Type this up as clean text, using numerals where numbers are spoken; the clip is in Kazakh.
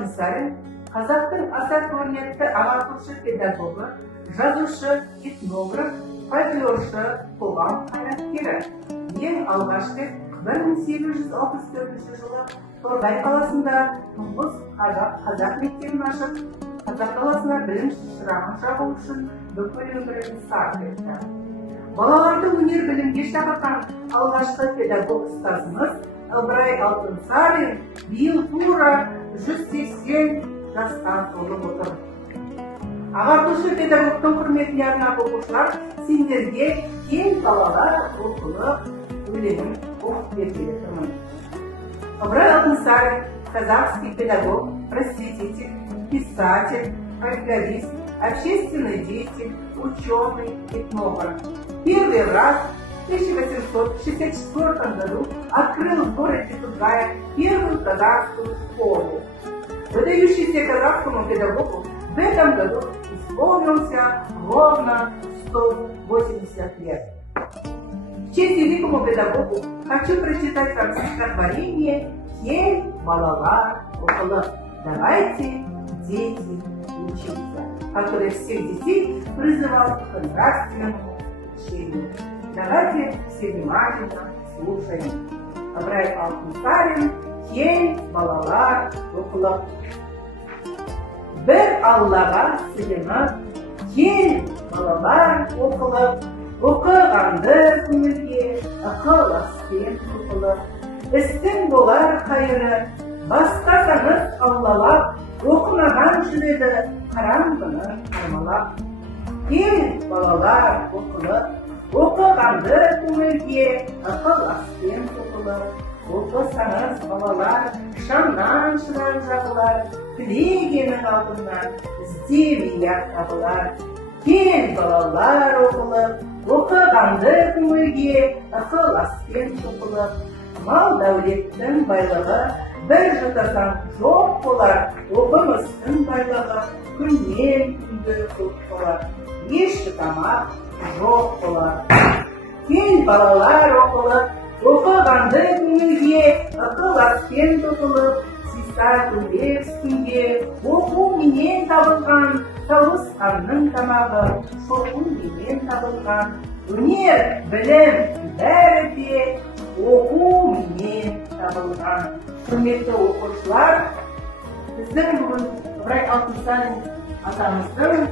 Алтынсарин қазақтың аса көрнекті ағартушы педагогы, жазушы, этнограф, фольклоршы, қоғам қайраткері. Ең алғашқы 1864 жылы Торғай қаласында тұңғыш қазақ мектебін ашып, қазақ қаласына білім шырағын жағу үшін бүкіл өмірін сарп етті. Балаларды өнер білімге шақырған алғашқы педагог ұстазымыз Ыбырай Алтынсарин биыл тура 180 жастан толып отыр. Ағартушы педагогтың құрметіне арнап оқушылар сендерге кең балалар оқулы өлеңін оқып бергелі тұрмын. Ыбырай Алтынсарин – казахский педагог, просветитель, писатель, фольклорист, общественный деятель, ученый, этнограф. Первый раз в 1864 году открыл в городе Тутгае первую казахскую школу. Выдающийся казахскому педагогу в этом году исполнился ровно 180 лет. В честь великому педагогу хочу прочитать вам стихотворение «Кең балалар оқылы». Давайте, дети, учиться, который всех детей призывал к нравственному учению. Давайте все внимательно слушаем. Ыбырай Алтынсарин «Кең балалар оқылы». Bir Allah'a sığınıp, kең балалар оқылып, оқығанды көңілге ықыласпен оқылып, істің болар қайыры, бастасаңыз аллалап, оқымаған жүреді қараңғыны қармалап. Кең балалар оқылып, оқығанды көңілге ықыласпен оқылып, оқысаңыз балалар шамнан шыран жағылар, тілегенің алдынан іздемей-ақ табылар. Кең балалар оқылып, оқығанды көңілге ықыласпен оқылып, мал дәулеттің байлығы бір жұтасаң жоқ болар, оқымыстың байлығы күннен күнді көп болар, еш тамақ жоқ болар. Кең балалар оқылып, оқығанды көңілге ықыласпен оқылып, сиса көйлек үстінде оқу менен табылған тауысқанның тамағы, шоқу менен табылған өнер, білім бәрі де оқу менен табылған. Құрметті оқушылар, біздің бүгін Ыбырай Алтынсарин атамыздың